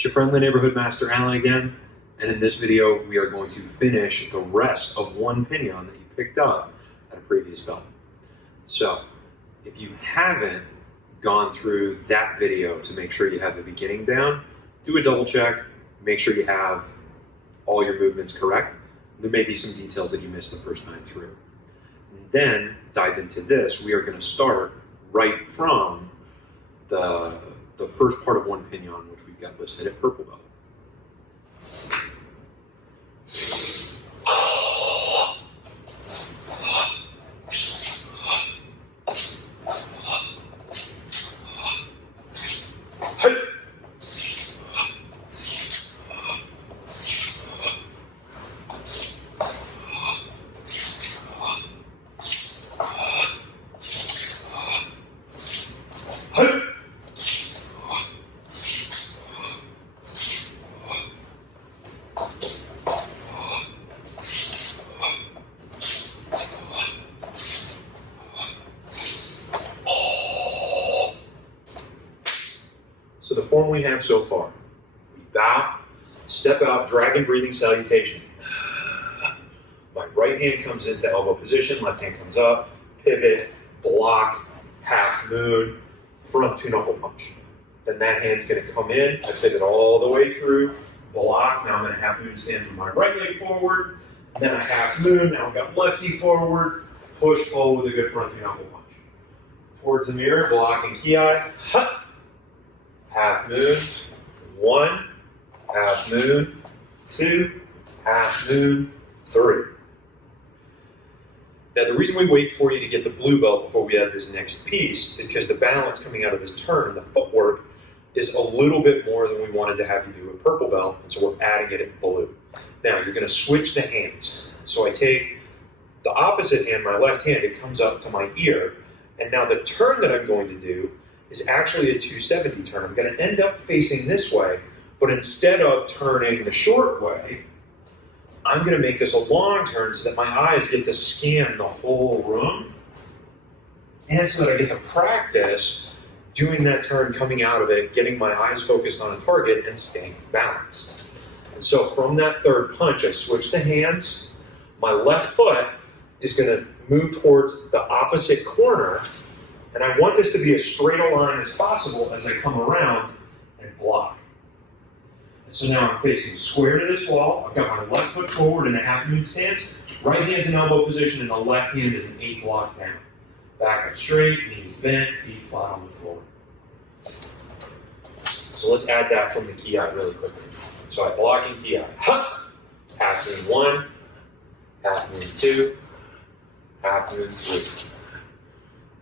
It's your friendly neighborhood master, Alan, again, and in this video we are going to finish the rest of One Pinion that you picked up at a previous belt. So, if you haven't gone through that video to make sure you have the beginning down, do a double check, make sure you have all your movements correct. There may be some details that you missed the first time through. And then dive into this. We are going to start right from the first part of One Pinion, which we've got listed at purple belt. So the form we have so far, we bow, step out, dragon breathing salutation. My right hand comes into elbow position, left hand comes up, pivot, block, half moon, front two knuckle punch. Then that hand's going to come in, I pivot all the way through, block, now I'm in a half moon stance with my right leg forward, then a half moon, now I've got lefty forward, push, pull with a good front two knuckle punch. Towards the mirror, block and ki, half moon, one, half moon, two, half moon, three. Now the reason we wait for you to get the blue belt before we add this next piece is because the balance coming out of this turn, the footwork, is a little bit more than we wanted to have you do at purple belt, and so we're adding it at blue. Now you're going to switch the hands. So I take the opposite hand, my left hand, it comes up to my ear, and now the turn that I'm going to do is actually a 270 turn. I'm going to end up facing this way, but instead of turning the short way, I'm going to make this a long turn so that my eyes get to scan the whole room, and so that I get to practice doing that turn, coming out of it, getting my eyes focused on a target, and staying balanced. And so from that third punch, I switch the hands. My left foot is going to move towards the opposite corner, and I want this to be as straight a line as possible as I come around and block. And so now I'm facing square to this wall. I've got my left foot forward in a half moon stance. Right hand's in elbow position, and the left hand is an 8 block down. Back up straight, knees bent, feet flat on the floor. So let's add that from the ki really quickly. So I block in ki. Half moon 1, half moon 2, half moon 3.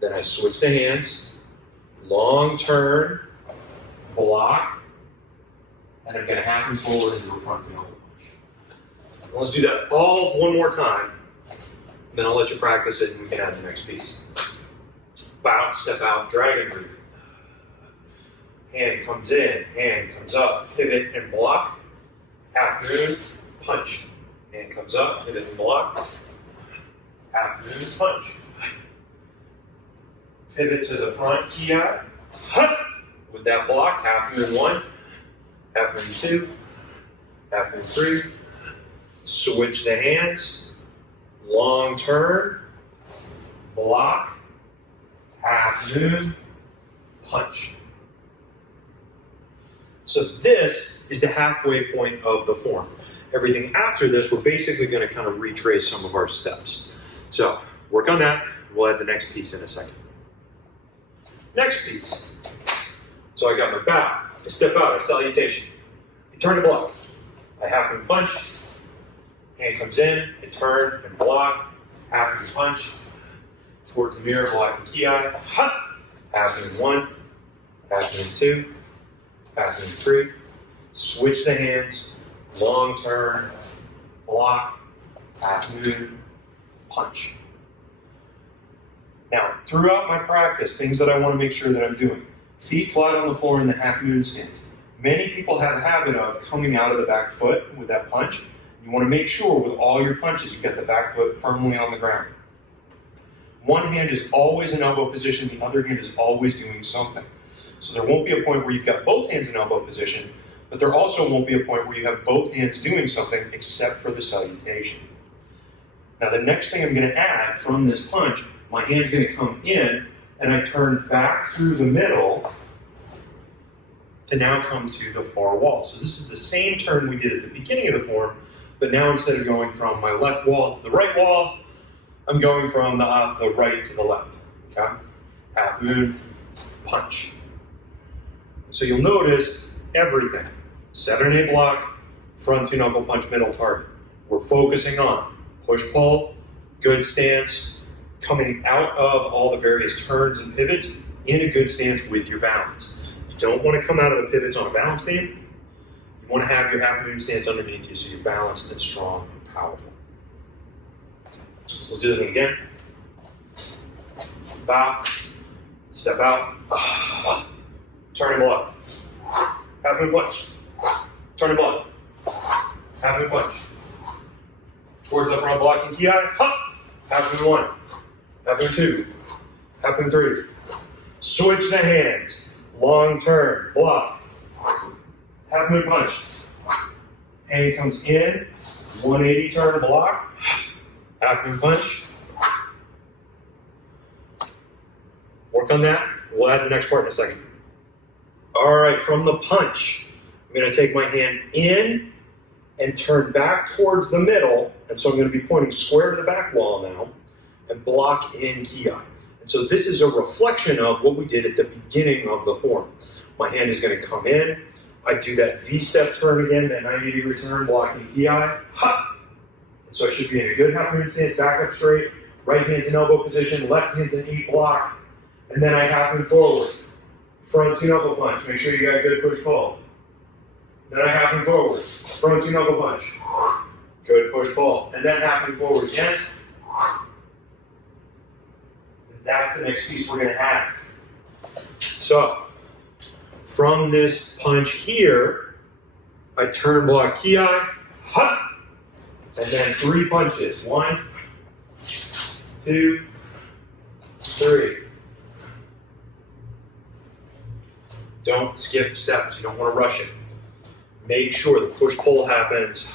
Then I switch the hands, long turn, block, and I'm going to half and forward into a front knuckle punch. Let's do that all one more time. Then I'll let you practice it and we can add the next piece. Bounce, step out, dragon breathing. Hand comes in, hand comes up, pivot and block. Half moon, punch. Hand comes up, pivot and block. Half moon, punch. Pivot to the front, ki. With that block, half moon 1, half moon 2, half moon 3. Switch the hands, long turn, block, half moon, punch. So this is the halfway point of the form. Everything after this, we're basically going to kind of retrace some of our steps. So work on that. We'll add the next piece in a second. Next piece. So I got my bow, I step out, I salutation, I turn and block, I half moon punch, hand comes in, I turn and block, half moon punch, towards the mirror, block and ki, half moon 1, half moon 2, half moon 3, switch the hands, long turn, block, half moon, punch. Now, throughout my practice, things that I want to make sure that I'm doing. Feet flat on the floor in the half moon stance. Many people have a habit of coming out of the back foot with that punch. You want to make sure with all your punches, you've got the back foot firmly on the ground. One hand is always in elbow position, the other hand is always doing something. So there won't be a point where you've got both hands in elbow position, but there also won't be a point where you have both hands doing something except for the salutation. Now the next thing I'm going to add from this punch, my hand's going to come in, and I turn back through the middle to now come to the far wall. So this is the same turn we did at the beginning of the form, but now instead of going from my left wall to the right wall, I'm going from the right to the left. Okay? Half moon, punch. So you'll notice everything. Center knee block, front two knuckle punch, middle target. We're focusing on push-pull, good stance, coming out of all the various turns and pivots in a good stance with your balance. You don't want to come out of the pivots on a balance beam. You want to have your half moon stance underneath you so you're balanced and strong and powerful. So let's do this one again. Bow, step out, turn and block. Half moon punch, turn and block. Half moon punch. Towards the front blocking ki, hop, half moon one, half moon two, half moon three. Switch the hands, long turn, block, half moon punch. Hand comes in, 180 turn, block, half moon punch. Work on that. We'll add the next part in a second. All right, from the punch, I'm going to take my hand in and turn back towards the middle, and so I'm going to be pointing square to the back wall now, and block in ki. And so this is a reflection of what we did at the beginning of the form. My hand is going to come in, I do that V-step turn again, that 90-degree turn, blocking ki, ha! And so I should be in a good half moon stance, back up straight, right hand's in elbow position, left hand's in E block, and then I half moon forward. Front two knuckle punch, make sure you got a good push-pull. Then I half moon forward, front two knuckle punch. Good push-pull. And then half moon forward again. And that's the next piece we're going to add. So, from this punch here, I turn block ki, ha! And then 3 punches. 1, 2, 3. Don't skip steps. You don't want to rush it. Make sure the push-pull happens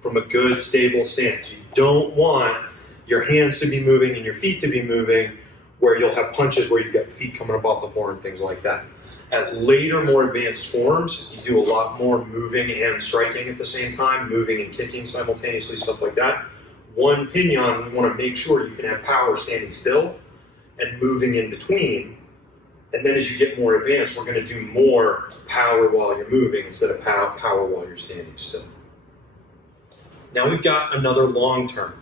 from a good, stable stance. You don't want your hands to be moving and your feet to be moving where you'll have punches where you've got feet coming up off the floor and things like that. At later, more advanced forms, you do a lot more moving and striking at the same time, moving and kicking simultaneously, stuff like that. One pinion, we want to make sure you can have power standing still and moving in between. And then as you get more advanced, we're going to do more power while you're moving instead of power while you're standing still. Now we've got another long turn.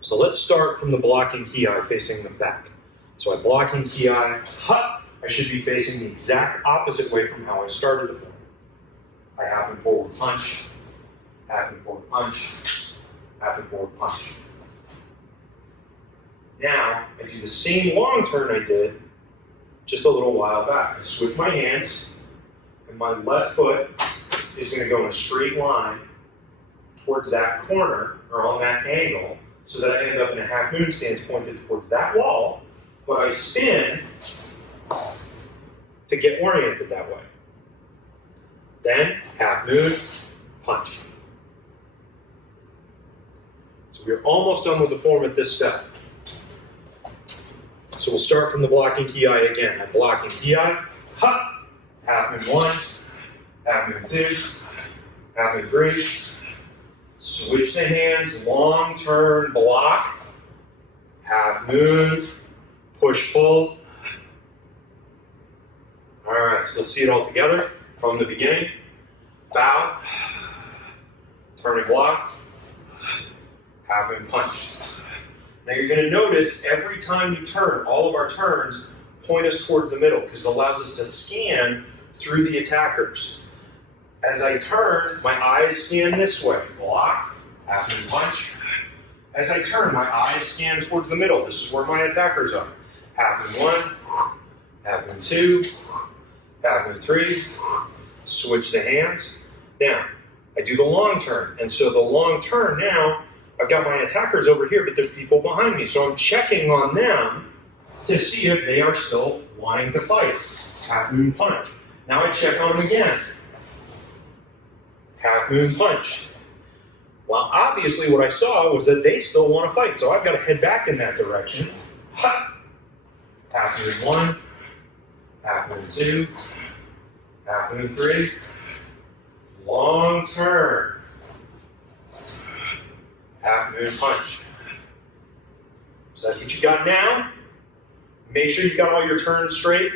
So let's start from the blocking ki facing the back. So I block in ki, ha! I should be facing the exact opposite way from how I started the form. I half and forward punch, half and forward punch, half and forward punch. Now I do the same long turn I did just a little while back. I switch my hands, and my left foot is going to go in a straight line towards that corner, or on that angle, so that I end up in a half moon stance pointed towards that wall, but I spin to get oriented that way. Then, half moon, punch. So we're almost done with the form at this step. So we'll start from the blocking ki again. I'm blocking ki, ha! Half moon 1, half moon 2, half moon 3. Switch the hands, long turn, block, half moon, push, pull. All right, so let's see it all together from the beginning. Bow, turn and block, half moon punch. Now you're going to notice every time you turn, all of our turns point us towards the middle because it allows us to scan through the attackers. As I turn, my eyes scan this way. Block, half moon punch. As I turn, my eyes scan towards the middle. This is where my attackers are. Half moon 1, half moon 2, half moon 3. Switch the hands. Now, I do the long turn. And so the long turn now, I've got my attackers over here, but there's people behind me. So I'm checking on them to see if they are still wanting to fight. Half moon punch. Now I check on them again. half moon punch. Well, obviously what I saw was that they still want to fight, so I've got to head back in that direction. Ha! Half moon 1, half moon 2, half moon 3, long turn, half moon punch. So that's what you got now. Make sure you got all your turns straight.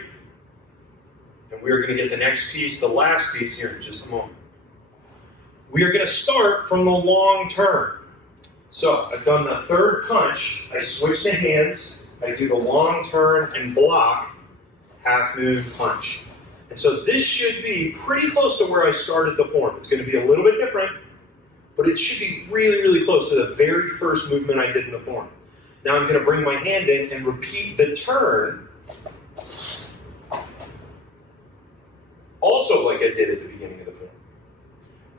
And we're going to get the next piece, the last piece here in just a moment. We are going to start from the long turn. So I've done the third punch. I switch the hands. I do the long turn and block, half moon punch. And so this should be pretty close to where I started the form. It's going to be a little bit different, but it should be really, really close to the very first movement I did in the form. Now I'm going to bring my hand in and repeat the turn, also like I did at the beginning of the form.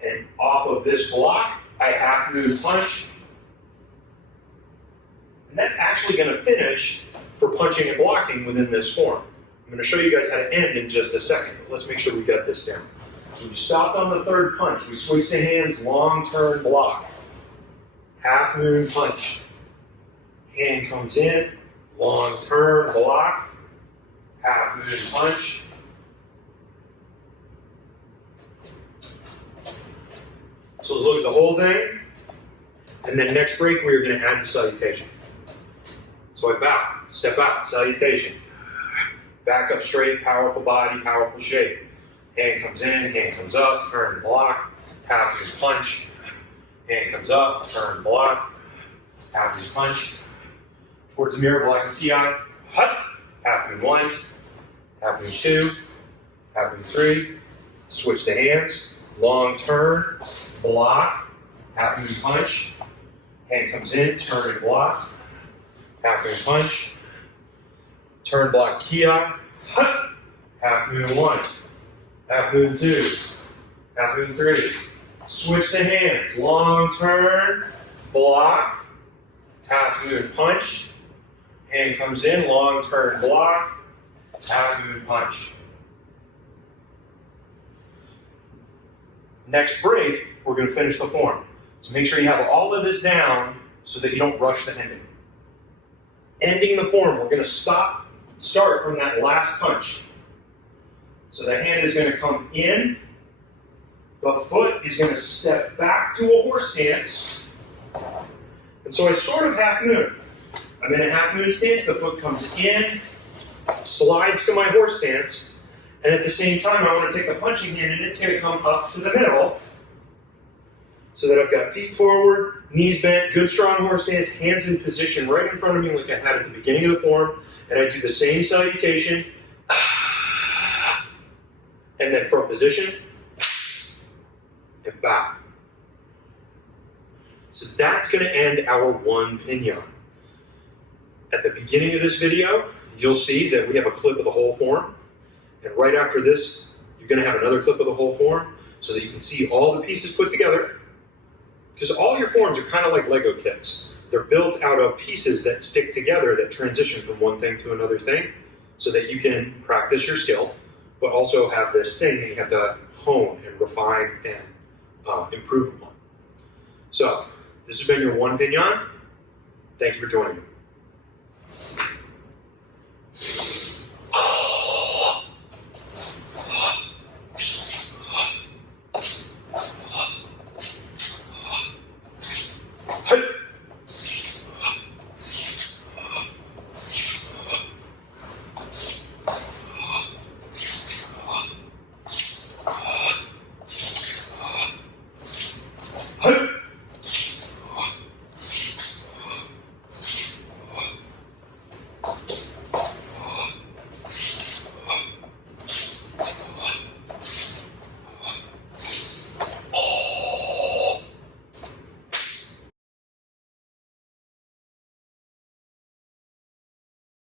And off of this block, I half moon punch. And that's actually going to finish for punching and blocking within this form. I'm going to show you guys how to end in just a second, but let's make sure we got this down. So we stopped on the third punch. We switched the hands, long turn, block. Half moon punch. Hand comes in, long turn, block. Half moon punch. So let's look at the whole thing. And then next break, we're going to add the salutation. So I bow, step out, salutation. Back up straight, powerful body, powerful shape. Hand comes in, hand comes up, turn, block, half moon punch. Hand comes up, turn, block, half moon punch. Towards the mirror, block of Ki, hut, half moon 1, half moon 2, half moon 3. Switch the hands, long turn, block, half moon punch. Hand comes in, turn and block, half moon punch. Turn, block, Ki, hut, half moon 1, half moon 2, half moon 3. Switch the hands, long turn, block, half moon punch. Hand comes in, long turn, block, half moon punch. Next break, we're going to finish the form. So make sure you have all of this down so that you don't rush the ending. Ending the form, we're going to start from that last punch. So the hand is going to come in, the foot is going to step back to a horse stance, and so I sort of half moon. I'm in a half moon stance, the foot comes in, slides to my horse stance, and at the same time I want to take the punching hand and it's going to come up to the middle so that I've got feet forward, knees bent, good strong horse stance, hands in position right in front of me like I had at the beginning of the form, and I do the same salutation, and then from position, and bow. So that's going to end our one pinion. At the beginning of this video, you'll see that we have a clip of the whole form, and right after this, you're going to have another clip of the whole form so that you can see all the pieces put together, because all your forms are kind of like Lego kits. They're built out of pieces that stick together that transition from one thing to another thing so that you can practice your skill, but also have this thing that you have to hone and refine and improve upon. So, this has been your One Pinion. Thank you for joining me. Hey!